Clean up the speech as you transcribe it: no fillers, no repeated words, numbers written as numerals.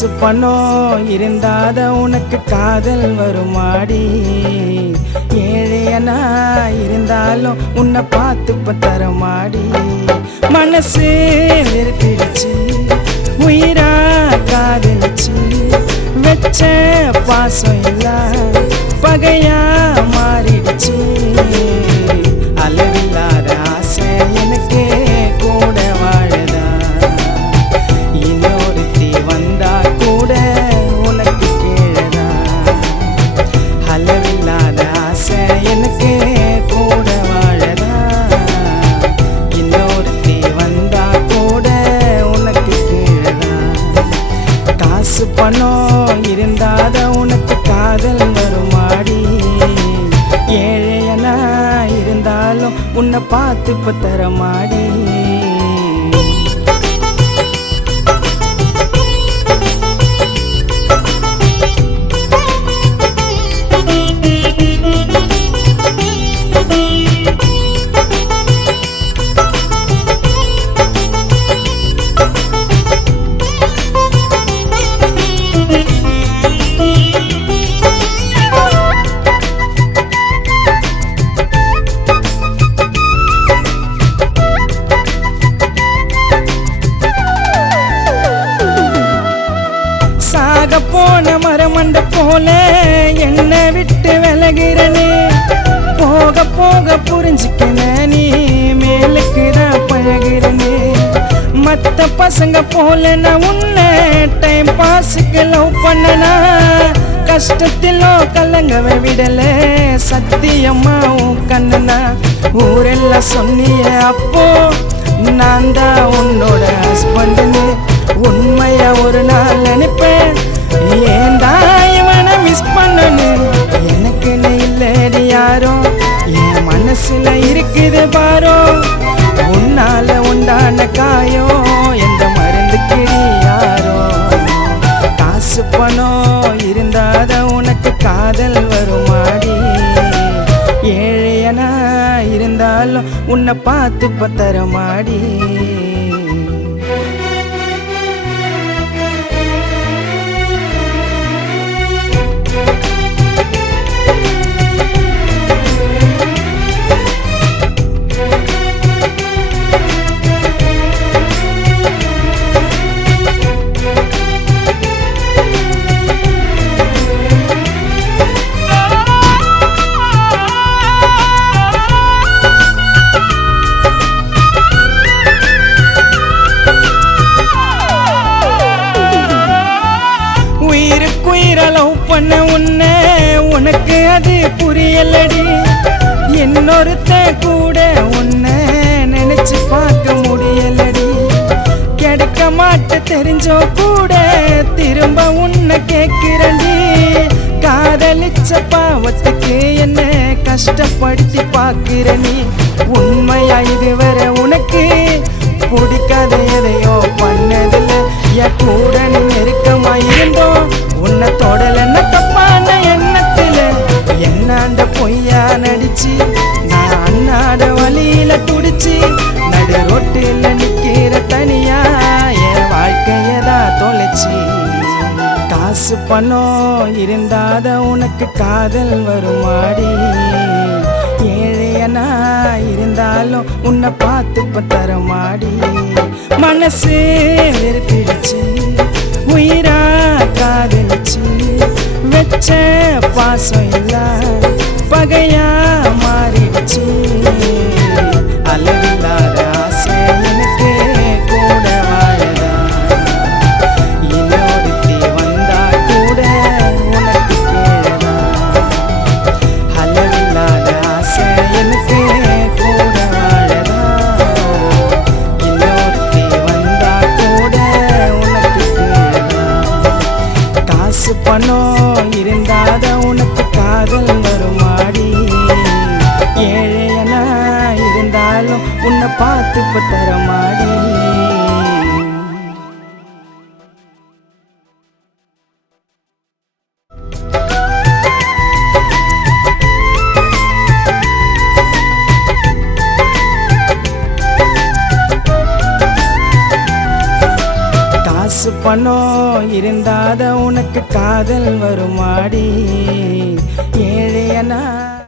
காசு பணம் இருந்தாத உனக்கு காதல் வருமாடி. ஏழையனா இருந்தாலும் உன்னை பார்த்து தரமாடி. மனசு வெறுத்திடுச்சு உயிரா காதலிச்சு வச்ச பாசம் இல்ல பகையா மாறிடுச்சு. அளவில்லாத ஆசை எனக்கு கூட வாழதா. இன்னொருத்தி வந்தா கூட உனக்கு கீழதா. அளவில்லாத ஆசை எனக்கு கூட வாழதா. இன்னொருத்தி வந்தா கூட உனக்கு கீழதா. காசு பணம் இருந்தாத உனக்கு காதல் வருமாடி. ஏழையனா இருந்தாலும் உன்னை பார்த்து தரமாடி. போன மரமண்ட போல என்னை விட்டு விலகிறனே. போக போக புரிஞ்சுக்கின நீ மேலுக்கு தான் பழகிறனே. மற்ற பசங்க போல நான் உன்னை டைம் பாஸுக்கு லவ் பண்ணனா. கஷ்டத்திலோ கலங்கவே விடல சத்தியம்மா உன் கண்ணனா. ஊரெல்லாம் சொன்னிய அப்போ நான் தான் உன்னோட ஹஸ்பண்டுன்னு. உண்மையா ஒரு நாள் நினைப்பேன் ஏண்டா இவனை மிஸ் பண்ணனு. எனக்குன்னு இல்லடி யாரோ என் மனசுல இருக்குது பாரோ. உன்னால உண்டான காயோ எந்த மருந்து கிடி யாரோ. காசு பணம் இருந்தாத உனக்கு காதல் வருமாடி. ஏழையனா இருந்தாலும் உன்னை பார்த்து தரமாடி. லவ் பண்ண உன்னை உனக்கு அது புரியலடி. இன்னொருத்த கூட உன்னை நினைச்சு பார்க்க முடியலடி. கிடைக்க மாட்ட தெரிஞ்சோ கூட திரும்ப உன்னை கேட்கிறண்டி. காதலிச்ச பாவத்துக்கு என்ன கஷ்டப்படுத்தி பார்க்கிற நீ. உண்மையா இதுவரை உனக்கு பிடிக்காத எதையோ பண்ணதில்ல. என் கூட நீ நெருக்கமா இருந்தோம் உன்னை தொடலன்ன தப்பான எண்ணத்துல. என்னாண்ட பொய்யா நடிச்சு நான் அண்ணாட வழியில துடிச்சு நடு ரோட்டில் நிக்கிற தனியா என் வாழ்க்கையதான் தொலைச்சி. காசு பணம் இருந்தாத உனக்கு காதல் வருமாடி. ஏழையனா இருந்தாலும் உன்னை பார்த்து தரமாடி. மனசு வெறுத்திடுச்சு உயிரா காதலிச்சு வச்ச பாசம் இல்ல பகையா மாறிடுச்சு. அளவில்லாத ஆசை எனக்கு கூட வாழதா. இன்னொருத்தி வந்தா கூட உனக்கு கேளதா. அளவில்லாத ஆசை எனக்கு கூட வாழதா. இன்னொருத்தி வந்தா கூட உனக்கு கேளதா. காசு பணம் இருந்தாத உனக்கு காதல் வருமாடி. ஏழையனா இருந்தாலும் உன்னை பார்த்து தரமாடி. காசு பணம் இருந்தாத உனக்கு காதல் வருமாடி ஏழையனா